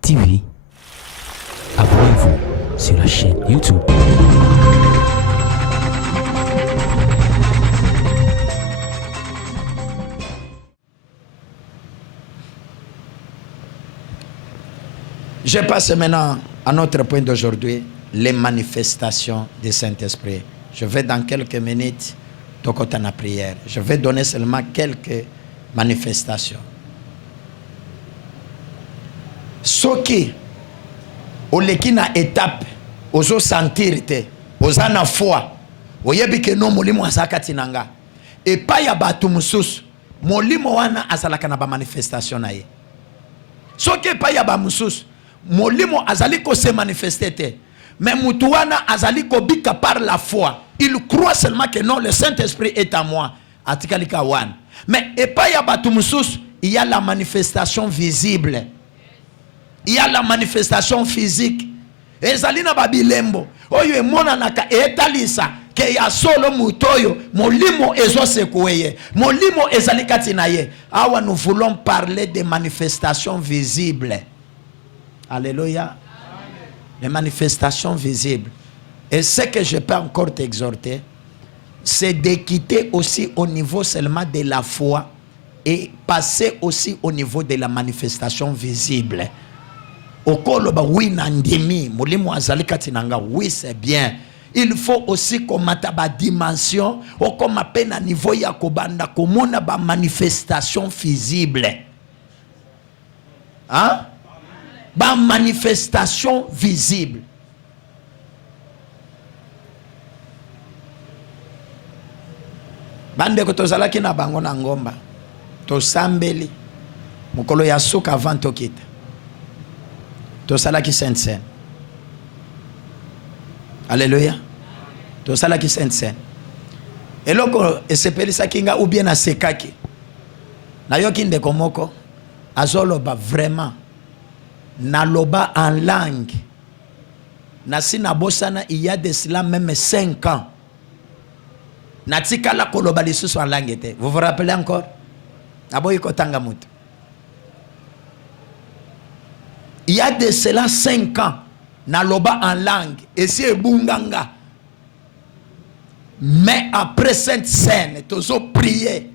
TV. Abonnez-vous sur la chaîne YouTube. Je passe maintenant à notre point d'aujourd'hui, les manifestations du Saint-Esprit. Je vais dans quelques minutes tokoter la prière. Je vais donner seulement quelques manifestations. Soki oleki na étape ozo sentir te oza na foi oyebi ke no molimo azakati nanga epai ya bato mususu molimo wana azalaka na ba manifestation na ye. Soki epai ya ba mususu molimo azali ko se manifester te, mais mutu wana azali ko bika par la foi. Il croit seulement que non, le Saint-Esprit est à moi. Atikalika wana. Mais epai ya bato mususu il y a la manifestation visible. Il y a la manifestation physique. Ezalina babilembo. Oyo emona naka etalisa ke ya solo mutoyo molimo ezo sekouye. Molimo ezalikati na ye. Awa nous voulons parler des manifestations visibles. Alléluia. Les manifestations visibles. Et ce que je peux encore t'exhorter, c'est de quitter aussi au niveau seulement de la foi et passer aussi au niveau de la manifestation visible. Oui, c'est bien. Il faut aussi qu'on mette ba dimension, ou comme à peine à niveau ya kobanda, comme on a ba manifestation visible. Hein? Ba manifestation visible. Bande ko tozalaki na bango na ngomba. To sambeli. Mukolo ya suka avant tokita. To salaki Sainte-Seine. Alléluia. To salaki Sainte-Seine. Eloko esepelisa kinga ou bien na sekaki. Na yoki ndeko moko azoloba vraiment na loba en langue. Na sina bosana il y a de cela même 5 ans. Na tika la koloba lisusu en langue te. Vous vous rappelez encore? Aboyi kotanga mutu. Il y a de cela 5 ans, naloba en langue, et c'est bunganga. Mais après cette scène, tozo prier,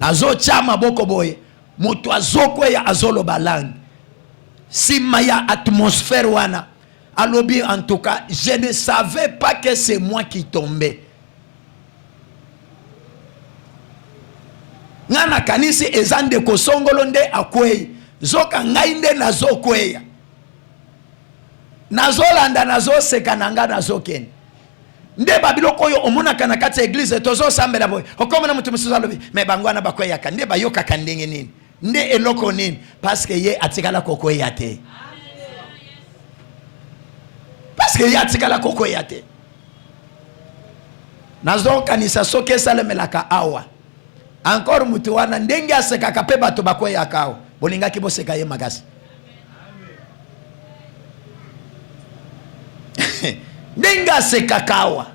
nazo chama boko boye, mutu azokwe ya azoloba langue. Si maya atmosphère wana, alobi en tout cas, je ne savais pas que c'est moi qui tombais. Ngana kanisi ezande kosongolonde akwei. Zoka ngainde na zokweya. Nazolanda nazo sekananga nazoken. Nde babiloko yo omona kana kati église tozo sambela boy. Okoma na mutu musuza lobi. Me bangwana bakweya ka. Nde bayoka kandenge nini? Nde eloko nini? Parce que ye atikala kokweya te. Parce que ye atikala kokweya te. Nazo kanisa soke salemelaka awa. Encore mutu wana ndenge asekaka pe bato bakweya kao. Bolinga kibo sekaye magasi. Nenga sekakawa.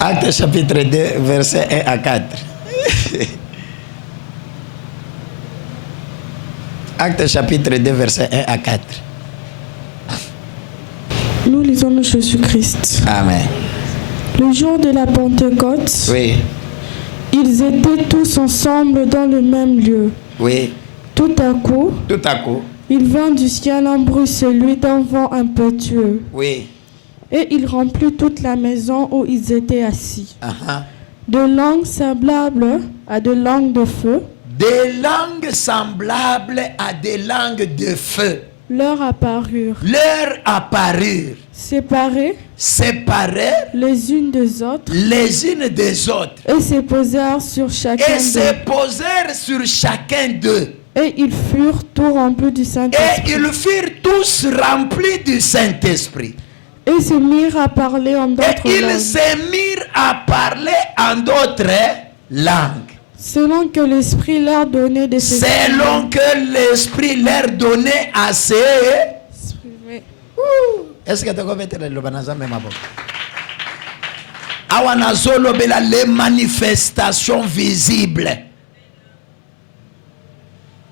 Acte chapitre 2 verset 1 à 4. Acte chapitre 2 verset 1 à 4. Nous lisons le Jésus-Christ. Amen. Le jour de la Pentecôte, Oui. ils étaient tous ensemble dans le même lieu. Oui. Tout à coup, il vint du ciel un bruit, celui d'un vent impétueux. Oui. Et il remplit toute la maison où ils étaient assis. Uh-huh. De langues semblables à de langues de feu. Des langues semblables à des langues de feu. Leur apparurent. Séparées. Les unes des autres. Et se posèrent sur chacun d'eux. Et ils furent tous remplis du Saint-Esprit. Et se mirent à parler en d'autres langues. Selon que l'Esprit leur donnait de s'exprimer. Selon que l'Esprit leur donnait à s'exprimer. Est-ce que tu as compris le banazam même avant? Awanazolo bela les manifestations visibles.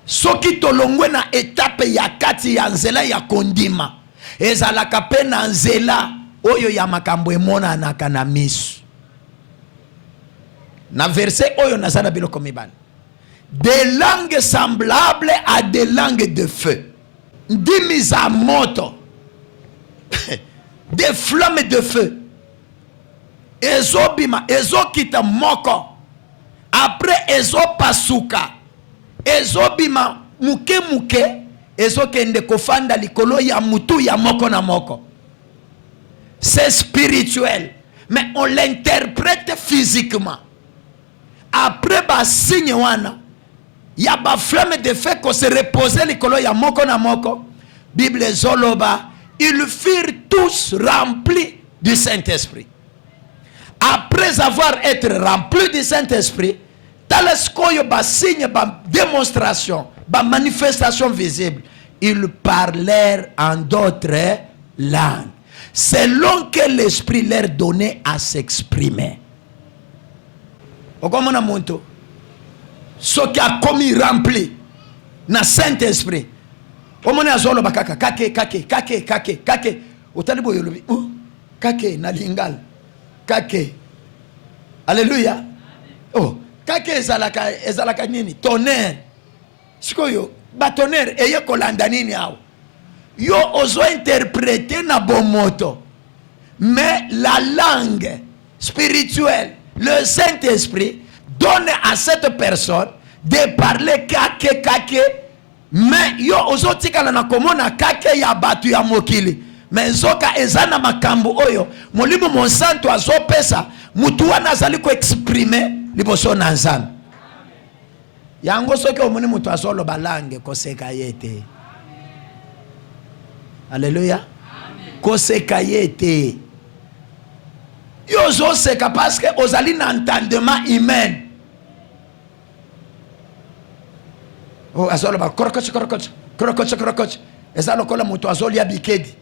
Soki tolongwe na étape ya kati ya nzela ya kondima. Ezalaka pe na nzela oyo ya makambo emona na misu. Na verset oyo nazana biloko mibale. Des langues semblables à des langues de feu. Ndimi za moto. Des flammes de feu. Ezobima, ezokita moko. Après ezopasuka. Ezobima muke muke. Ezokende kofanda likolo ya mutu ya moko na moko. C'est spirituel. Mais on l'interprète physiquement. Après ba signe wana. Ya ba flamme de feu ko se reposer likolo ya moko na moko. Bible zoloba. Ils furent tous remplis du Saint-Esprit. Après avoir été remplis du Saint-Esprit, taleskoyo ba signe, ba démonstration, ba manifestation visible, ils parlèrent en d'autres langues, selon que l'Esprit leur donnait à s'exprimer. Okomona monto, ce qui a commis rempli na Saint-Esprit. Omone azolo bakaka kake utalibo yolobi kake na lingal kake. Alléluia. Oh, kake ezalaka nini? Tonnerre. Sikoyo ba tonnerre eye kolanda nini awo. Yo ozo interpréter na bomoto. Mais la langue spirituelle, le Saint-Esprit donne à cette personne de parler kake. Mais yo ozotikala na komona kake ya batu ya mokili. Mais zoka ezana makambo oyo molimo monsanto azopesa mutu wana azali ko exprimer liboso na nzambe. Yango soki omoni mutu azolo balange koseka yete. Alléluia. Koseka yete. Yo zoseka parce que ozali na entendement humain. Oh, azolo ba krokoch. Eza lokola mutu azoli ya bikedi.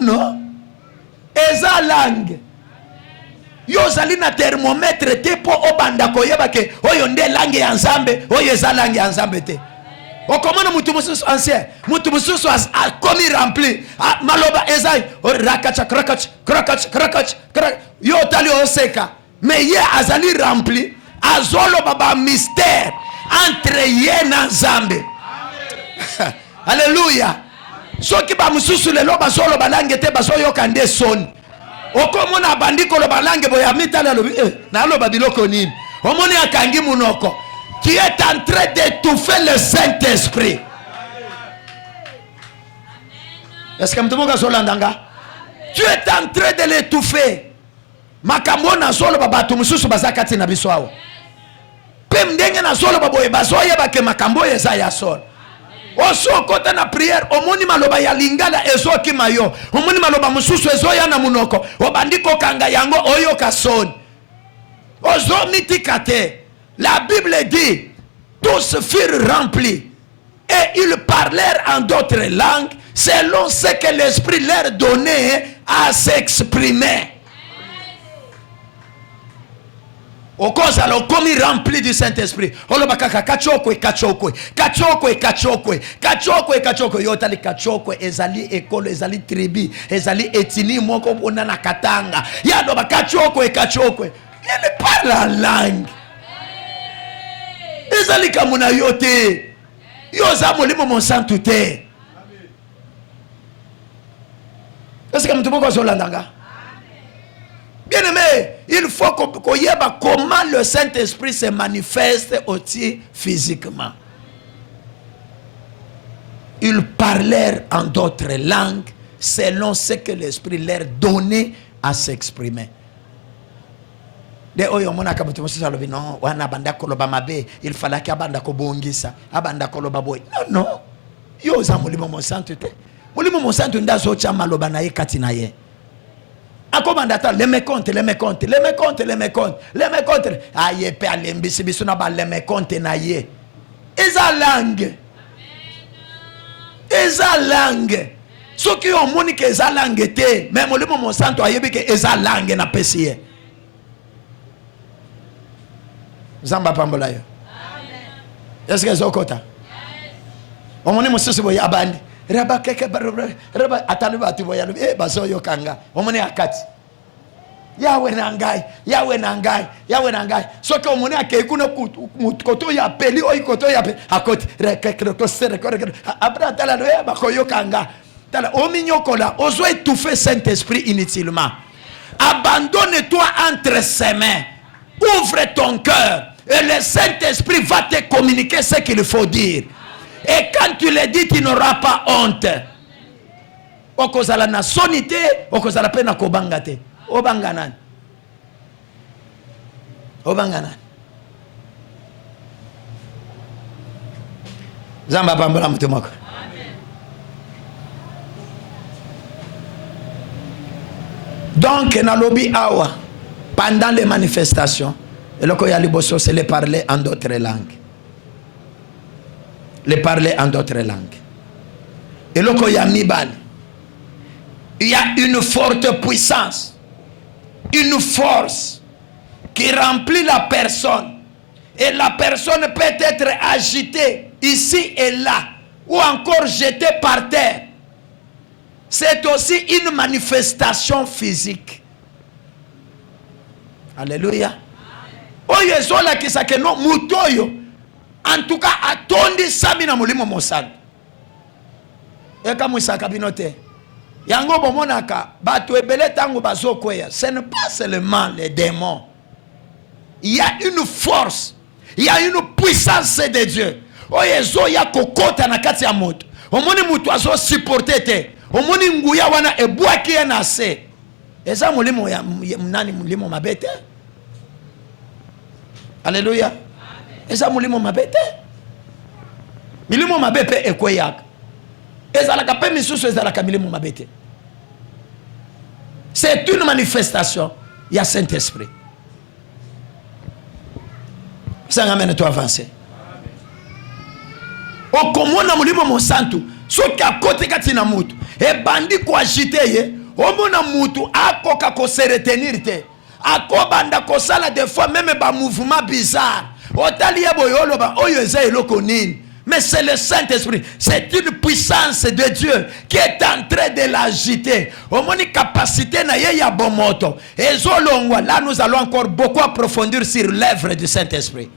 Non. Eza langue. Yo zali na thermomètre te po obanda koyeba ke oyo nde langue ya nzambe, oyo eza langue ya nzambe te. Okomona mutu mususu ancien, mutu mususu a komi rempli. Maloba eza rakacha krokoch. Yo tali oseka. Mais ye azali rempli, azolo baba mystère entre ye na nzambe. Alléluia. Soki ba mususu lelo bazolo balange te bazoyo kande son. Okomona bandiko lo balange boya mitala lo na lo babiloko nini. Omoni akangi munoko. Qui est en train d'étouffer le Saint-Esprit. Est-ce que mtumoga solandanga? Tu es en train de l'étouffer. Makambo na solo babatu mususu bazakati na biso awo. Pem ndenge na solo baboye bazoya bake makambo eza ya solo. Oso kota na prière omoni maloba ya lingala ezoki mayo. Omoni maloba mususu ezoya na munoko. Obandiko kanga yango oyo kasoni. Ozo mitikate. La Bible dit, tous furent remplis et ils parlèrent en d'autres langues selon ce que l'Esprit leur donnait à s'exprimer. Au cause alors comme il remplit du Saint-Esprit. Olobakaka kachokwe. Yotali kachokwe ezali ekolo ezali tribu ezali etini moko bona na katanga. Yadoba kachokwe. Il parle en langue. Ezali kamuna yote. Yoza molimo monsantu te. Est-ce que mtu moko solandanga? Bien aimé, il faut qu'on y ait comment le Saint-Esprit se manifeste aussi physiquement. Ils parlèrent en d'autres langues selon ce que l'Esprit leur donnait à s'exprimer. De oyo mona kabutu mususu alobi non wana banda koloba mabe il fallait que abanda ko bongisa abanda koloba boy non yo za molimo monsantu te molimo monsantu ndazo cha maloba na ye kati na ye akomandata les mécomptes aye pe alembisi biso na ba les mécomptes na ye eza langue soki omoni ke eza langue te mais molimo monsanto ayebi ke eza langue na pesi ye Zamba pambola yo est-ce que ezokota omoni mosusu boya abandi raba keke raba atanu batu boya bazo yo kanga omoni akati yawe na ngai soki omoni akei kuna koto ya peli oyi koto ya pe akoti après tala no bakoyo kanga tala ominyokola ozo étouffer Saint-Esprit inutilement. Abandonne-toi entre ses mains, ouvre ton cœur et le Saint-Esprit va te communiquer ce qu'il faut dire. Et quand tu le dis, tu n'auras pas honte. Okozala na sonité, okozala pe na kobanga te. Obanganan. Zamba pambola mutumoko. Donc, nalobi awa, pendant les manifestations, et le koya liboso, c'est les parler en d'autres langues. Les parler en d'autres langues. Et le koya mibal, il y a une forte puissance, une force qui remplit la personne. Et la personne peut être agitée ici et là, ou encore jetée par terre. C'est aussi une manifestation physique. Alléluia. Oyo ezola kisake no mutoyo. En tout cas, atondi sami na mulimo mosana. Eka mwisaka binote. Yango bomonaka, batu ebele tango bazokweya. Ce n'est pas seulement les démons. Il y a une force. Il y a une puissance de Dieu. Oyo ezoya kokota na kati ya moto. Omoni mutu azo supporter te. Omoni nguya wana ebwaki ye na se. Eza mulimo ya nani mulimo mabete? Alléluia. Eza mulimo mabete? Milimo mabete ekweyaka. Ezalaka pe misusu ezalaka milimo mabete. C'est une manifestation. Il y a Saint-Esprit. Ça amène toi avancer. Okomona mulimo monsantu. Soki akote kati na mutu e bandi ko agite ye omona mutu akoka ko se retenir te akobanda ko sala des fois même ba mouvement bizarre otali ye boyolo ba oyo eza eloko nini. Mais c'est le Saint-Esprit, c'est une puissance de Dieu qui est en train de l'agiter. Omoni capacité na ye ya bomoto ezolongwa. Là nous allons encore beaucoup approfondir sur l'œuvre du Saint-Esprit.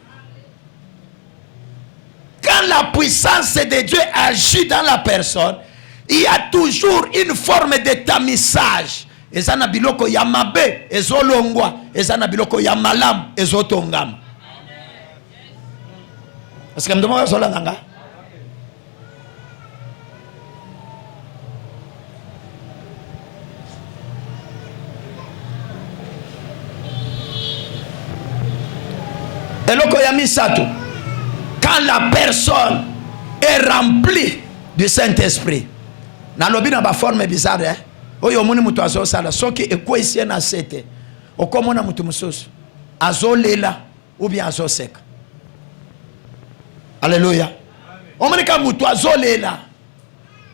Quand la puissance de Dieu agit dans la personne, il y a toujours une forme de tamissage. Ezana biloko ya mabe ezolongwa, ezana biloko ya malam ezotongama. Est-ce que mdomo zolanga? Eloko ya misato. Quand la personne est remplie du Saint-Esprit, na lobi na ba forme bizarre, hein? Oyo moni mutu azo sala soki ekwesi na sete. Okomona mutu mususu azo lela ou bien azo seka. Alléluia. Omoni ka mutu azo lela.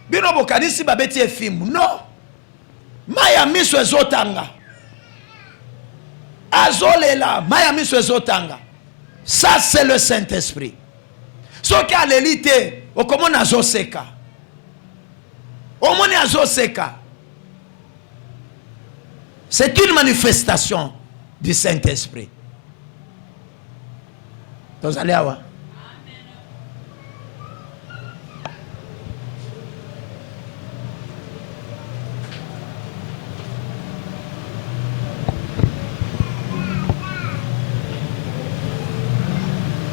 Bino bokanisi babeti efimu. Non. Maya miso ezotanga. Azo lela, maya miso ezotanga. Ça c'est le Saint-Esprit. Soki alelite okomoni azoseka. Omoni azoseka. C'est une manifestation du Saint-Esprit. Donc allez awa.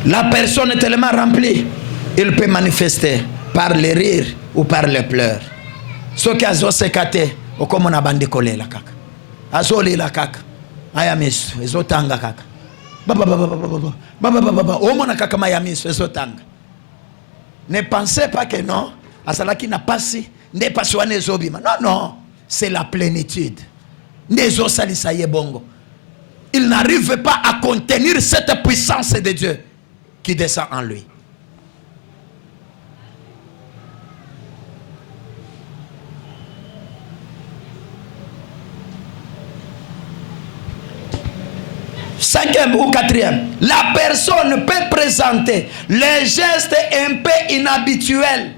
La personne est tellement remplie, il peut manifester par les rires ou par les pleurs. Ce qui a sekate, au comme on a bandé collé la kaka. Azoli la kaka. Ayamis, ezotanga kaka. Baba, omona kaka mayamis, ezotanga. Ne pensez pas que non, asalaki na pasi, ne paswane zobima. Non, c'est la plénitude. Il n'arrive pas à contenir cette puissance de Dieu qui descend en lui. Cinquième ou quatrième, la personne peut présenter les gestes un peu inhabituels.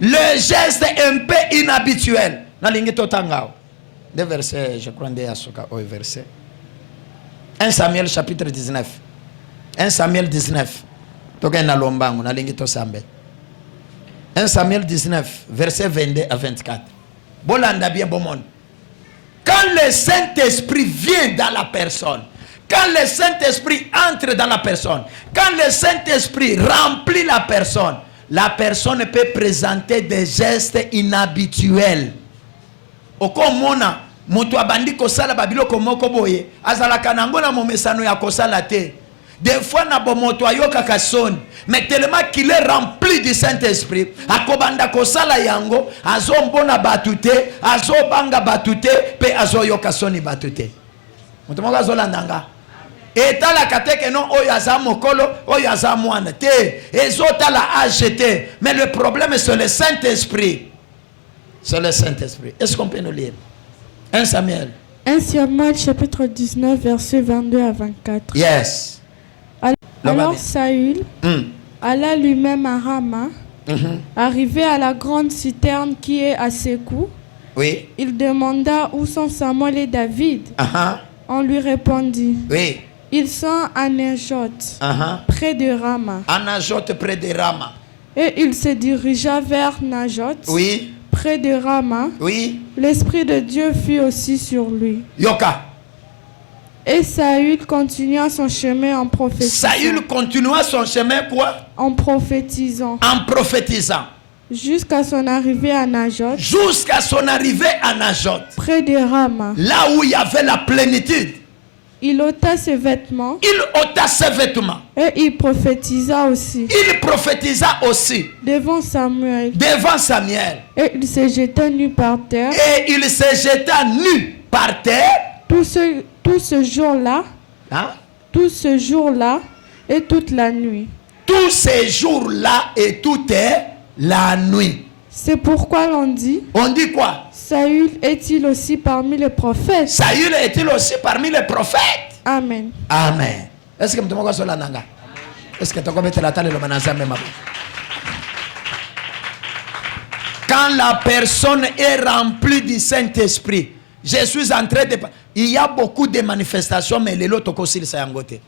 Le geste un peu inhabituel. Des versets, je crois, verset. 1 Samuel chapitre 19. 1 Samuel 19. 1 Samuel 19, verset 22 à 24. Bolanda bien bon monde. Quand le Saint-Esprit vient dans la personne, quand le Saint-Esprit entre dans la personne, quand le Saint-Esprit remplit la personne peut présenter des gestes inhabituels. Okomona moto abandi kosala babiloko moko boye azalaka nango na momesano ya kosala te. Des fois na bomoto ayoka kasoni, mais tellement qu'il est rempli du Saint-Esprit, akobanda kosala yango azombona batute, azobanga batute pe azoyoka soni batute. Moto moko azolandanga. Etalaka te ke non oyo aza mokolo, oyo aza mwana te, ezotala ajeté. Mais le problème c'est le Saint-Esprit. C'est le Saint-Esprit. Est-ce qu'on peut nous lire 1 Samuel. 1 Samuel chapitre 19 verset 22 à 24. Yes. Alors Saül alla lui-même à Rama, arrivé à la grande citerne qui est à Sékou. Oui. Il demanda où sont Samuel et David. On lui répondit. Oui. Ils sont à Najot, près de Rama. À Najot, près de Rama. Et il se dirigea vers Najot, oui, près de Rama. Oui. L'Esprit de Dieu fut aussi sur lui. Yoka. Et Saül continua son chemin en prophétisant. Saül continua son chemin quoi? En prophétisant. En prophétisant. Jusqu'à son arrivée à Najot. Jusqu'à son arrivée à Najot. Près de Rama. Là où il y avait la plénitude. Il ôta ses vêtements. Il ôta ses vêtements. Et il prophétisa aussi. Il prophétisa aussi. Devant Samuel. Devant Samuel. Et il se jeta nu par terre. Et il se jeta nu par terre. Tout ce jour-là. Hein? Tout ce jour-là et toute la nuit. Tous ces jours-là et toute la nuit. C'est pourquoi l'on dit. On dit quoi? Saül est-il aussi parmi les prophètes? Saül est-il aussi parmi les prophètes? Amen. Amen. Est-ce que mtomo kwa nanga? Est-ce que toko mettre la table le manasa même? Quand la personne est remplie du Saint-Esprit, je suis en train de... Il y a beaucoup de manifestations, mais les lots aussi ça yangote.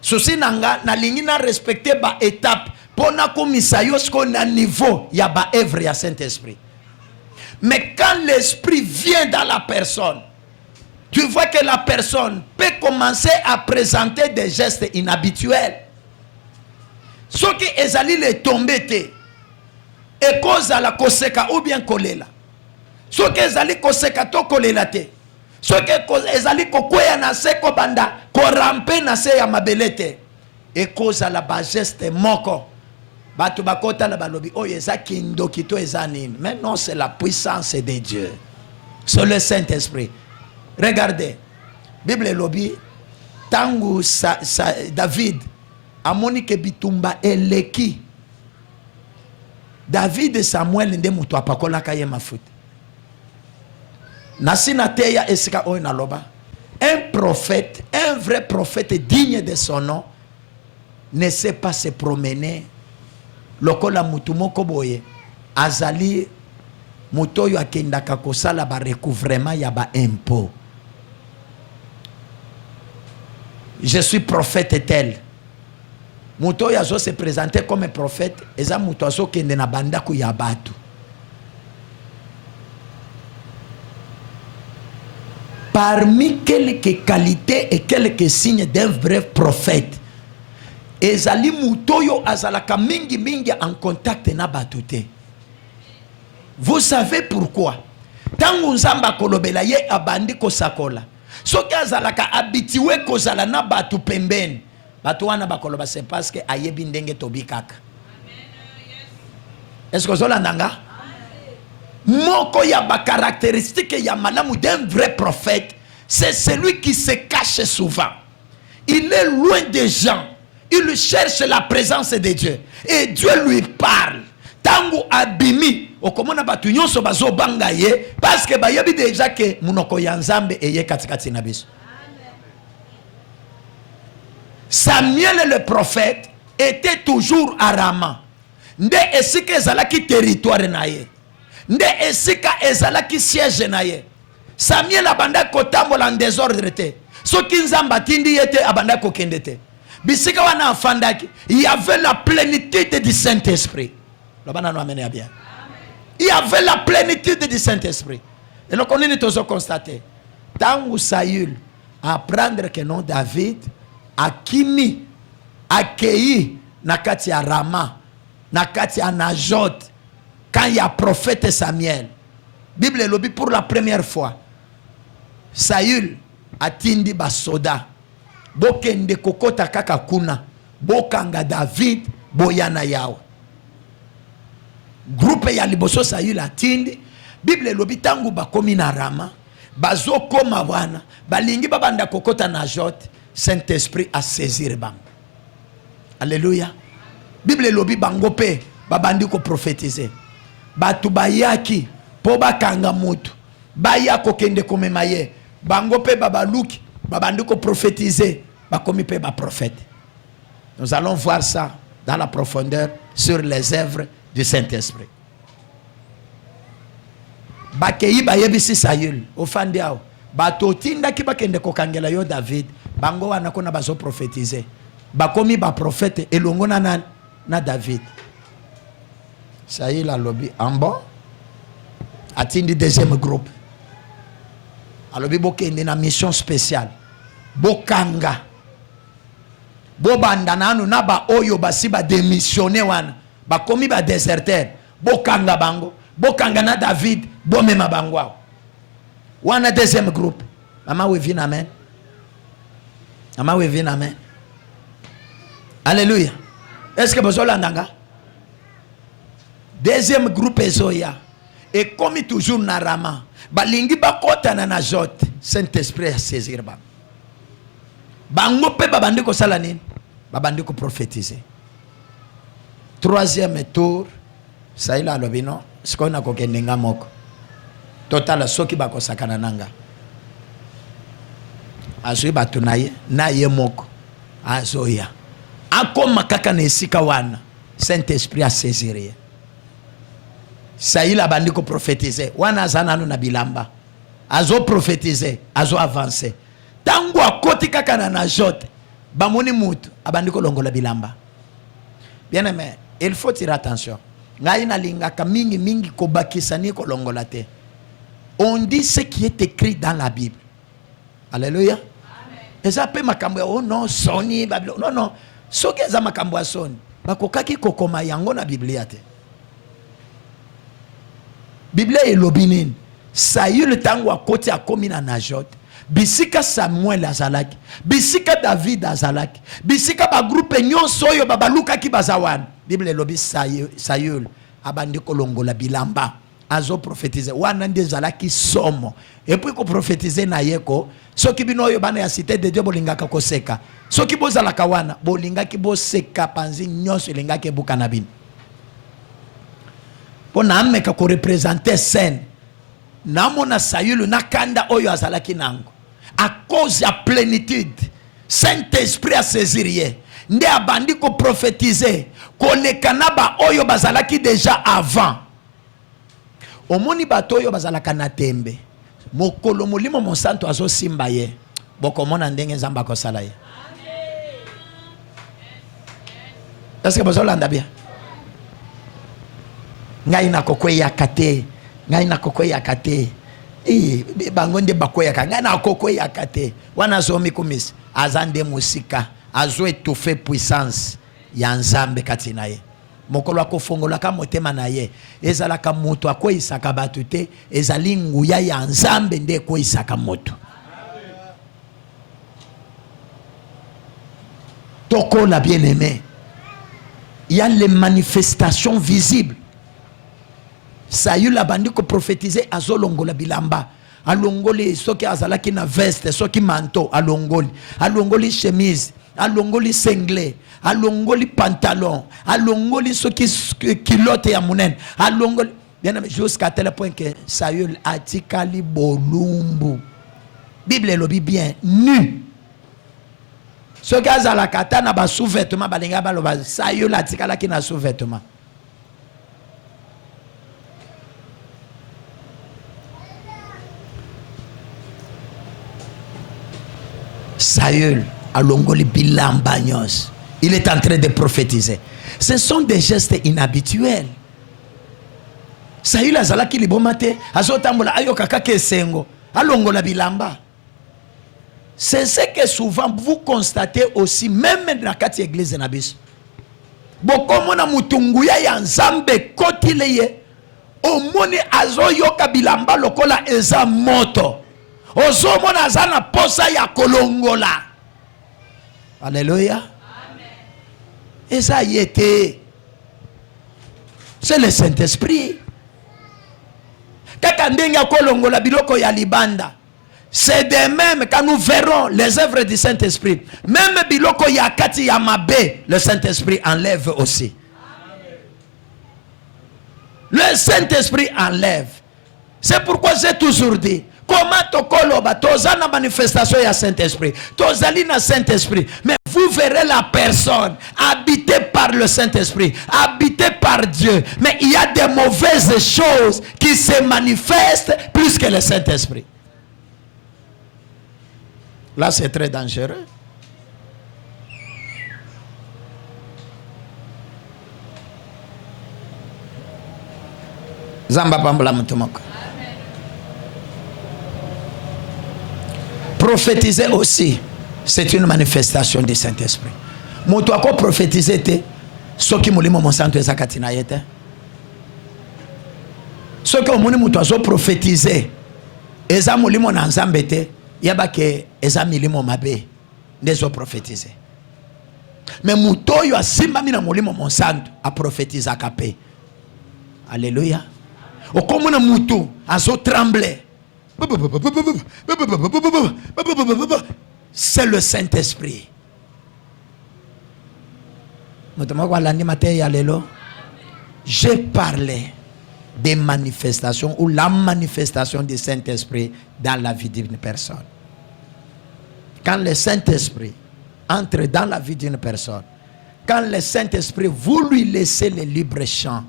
Souci nanga na lingi na respecter ba étape pour na komisa yosko na niveau ya ba œuvre ya Saint-Esprit. Mais quand l'esprit vient dans la personne, tu vois que la personne peut commencer à présenter des gestes inhabituels. Ce qui est allé les tomber, et cause à la koseka ou bien kolela. Ce qui est allé koseka to kolela te. Ce qui est allé kokwea na se ko banda, ko rampe na se ya mabelete. Et cause à la geste moko. Batu bakota la balobi oh yeza kindo kito ezanin. Mais non, c'est la puissance de Dieu. C'est le Saint-Esprit. Regardez. Bible lobby tangu David amoni ke bitumba eleki. David et Samuel nde mutu apakola kaye mafuta. Nasina teya esika oy na loba. Un prophète, un vrai prophète digne de son nom ne sait pas se promener. Lokola mutu moko boye azali mutoyo akendaka kosala ba recouvrement ya ba impôt. Je suis prophète tel. Mutoyo azo se présenter comme prophète, eza muto azo kende na bandaku ya batu. Parmi quelques qualités et quelques signes d'un vrai prophète, ezali mutoyo azalaka mingi mingi en contact na batute. Vous savez pourquoi? Tangu nzamba kolobela ye abandi kosakola. Soki azalaka habitué kozala na batu pembeni. Batu wana bakoloba c'est parce que ayebi ndenge tobikaka. Est-ce que zola nanga? moko ya ba caractéristique ya malamu d'un vrai prophète, c'est celui qui se cache souvent. Il est loin des gens. Il cherche la présence de Dieu. Et Dieu lui parle. Tango abimi. Okomona batu nyonso bazo banga ye. Parce que bayebi déjà que munoko ya nzambe eye katikati na biso. Samuel le prophète était toujours à Rama. Nde esika ezalaki territoire na ye. Nde esika ezalaki siège na ye. Samuel abanda kotambola en désordre te. Soki nzamba tindi yete abanda kokende te. Bisika wana afandaki, il y avait la plénitude du Saint-Esprit. Lobana no amene bien. Il y avait la plénitude du Saint-Esprit. Et donc on est tous constaté. Tangu Saül apprendre que non David akimi accueilli nakati ya Rama, nakati ya Najot, quand il y a prophète Samuel. Bible lobi pour la première fois. Saül atindi basoda. Bokende kokota kaka kuna. Bokanga David boyana yao. Groupe ya liboso Saül atindi. Bible lobi tangu bakomi na Rama. Bazo koma wana. Balingi babanda kokota na Najot. Saint-Esprit a saisir bang. Alléluia. Bible lobi bangope babandi ko prophétiser. Batu bayaki po bakanga mutu. Baya kokende komema ye. Bangope babaluki babandi ko prophétiser. Bakomi pe ba prophète. Nous allons voir ça dans la profondeur sur les œuvres du Saint-Esprit. Bakeyi bayebisi Saül ofandi ao. Bato tinda ki bakende kokangela yo David. Bango wana kona bazo prophétiser. Bakomi ba prophète elongo na David. Saül a lobby en bon. Atindi deuxième groupe. Alobi bokende na mission spéciale. Bokanga. Bobanda nanu na ba oyo basi ba démissionné wana. Bakomi ba déserteur. Bokanga bango. Bokanga na David. Bomema bango. Wana deuxième groupe. Mama we vin amen. Mama we vin amen. Alléluia. Est-ce que vous avez deuxième groupe ezoya. Et comme toujours na Rama. Balingi bakota na Najot. Saint-Esprit a saisir ba. Bango pe babandi ko sala nini? Babandi ko prophétiser. Troisième tour. Saïla lobino. Sikona ko kendenga moko. Total soki bako sakana nanga. Azui batu na ye moko. Azoya. Akoma kaka na esika wana. Saint-Esprit a saisir. Saïla bandi ko prophétiser. Wana zananu na bilamba. Azo prophétiser. Azo avancer. Tangu akoti kaka na Najot. Bamoni mutu. Abandi ko longola bilamba. Bien aimé. Il faut tirer attention. Ngai na lingaka mingi kobakisa ni ko longola te. On dit ce qui est écrit dans la Bible. Alléluia. Et ça peut makambo oh non soni Babylone. Non non. Soki za makambo ya soni. Bakokaki kokoma yango na Biblia te. Biblia elobi nini? Saül tangu akoti akomi na Najot. Bisika Samuel azalaki. Bisika David azalaki. Bisika ba groupe nyonso oyo babaluka ki bazawana. Biblia elobi Saül abandi kolongola bilamba. Azo prophétiser. Wana nde zalaki somo. Et puis ko prophétiser na yeko. Soki bino oyo bana ya cité de Dieu bolingaka koseka. Soki bozalaka wana bolingaki boseka panzi nyonso lingaki ebuka na bino. Pona ameka ko représenter scène. Namona Saül nakanda oyo azalaki nango. À cause de la plénitude, Saint-Esprit a saisi rien. Nde abandi ko prophétiser. Ko lekana ba oyo bazalaki déjà avant. Omoni bato oyo bazalaka na tembe. Mokolo molimo monsanto azo simba ye. Bokomona ndenge nzamba ko sala ye. Est-ce que vous l'entendez bien? Ngai na kokwe ya kate. Ngai na kokwe ya kate. Bangonde bakoya ka. Ngai na kokwe ya kate. Wana zomi kumis. Azande musika. Azo étouffer puissance. Ya nzambe katina ye. Mokolo akofongola ka motema na ye. Ezalaka moto akoyisaka batu te. Ezali nguya ya nzambe nde koyisaka moto. Toko la bien-aimé. Il y a les manifestations visibles. Saül abandi ko prophétiser azolongola bilamba. Alongoli soki azalaki na veste, soki manteau, alongoli chemise, alongoli singlet, alongoli pantalon, alongoli soki kilote ya munen, alongoli bien jusqu'à tel point que Saül atikali bolumbu. Bible lobi bien nu. Soki azalaka ta na ba sous-vêtement balinga baloba Saül atikala ki na sous-vêtement. Saül alongoli bilamba nyos. Il est en train de prophétiser. Ce sont des gestes inhabituels. Saül azalaki libomate azotambola ayoka kaka esengo alongola bilamba. C'est ce que souvent vous constatez aussi même dans la kati église na biso. Bokomona mutunguya ya nzambe kotileye omoni azoyoka bilamba lokola eza moto. Ozomona azana posa ya kolongola. Alléluia. Amen. Et ça y était. C'est le Saint-Esprit. Kaka ndenga kolongola biloko ya libanda. C'est de même quand nous verrons les œuvres du Saint-Esprit. Même biloko ya kati ya mabe, le Saint-Esprit enlève aussi. Amen. Le Saint-Esprit enlève. C'est pourquoi j'ai toujours dit, comment tokoloba tozana manifestation ya Saint-Esprit, tozali na Saint-Esprit, mais vous verrez la personne habitée par le Saint-Esprit, habitée par Dieu, mais il y a des mauvaises choses qui se manifestent plus que le Saint-Esprit. Là, c'est très dangereux. Zamba pambla mutumoko. Prophétiser aussi, c'est une manifestation du Saint-Esprit. Moto ako prophétiser te, soki mulimo monsanto ezakati na yete. Soki omoni moto azo prophétiser, eza mulimo na nzambe te. Yabake eza milimo mabe ndezo prophétiser. Mais mutoyo asimba mina mulimo monsanto a prophétiser kape. Alléluia. Okomona mutu azo trembler. C'est le Saint-Esprit. J'ai parlé des manifestations ou la manifestation du Saint-Esprit dans la vie d'une personne. Quand le Saint-Esprit entre dans la vie d'une personne, quand le Saint-Esprit vous lui laissez le libre champ,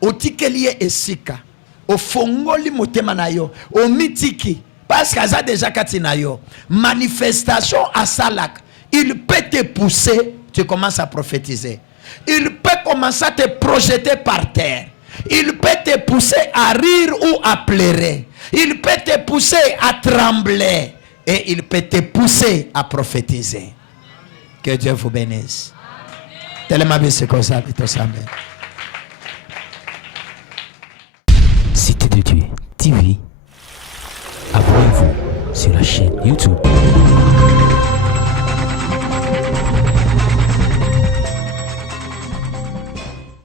au tikelier esika, au fongoli motema na yo, au mitiki, parce qu'il y a déjà katina yo, manifestation à salak, il peut te pousser, tu commences à prophétiser. Il peut commencer à te projeter par terre. Il peut te pousser à rire ou à pleurer. Il peut te pousser à trembler. Et il peut te pousser à prophétiser. Que Dieu vous bénisse. Tellement bien c'est comme ça. Cité de Dieu TV. Abonnez-vous sur la chaîne YouTube.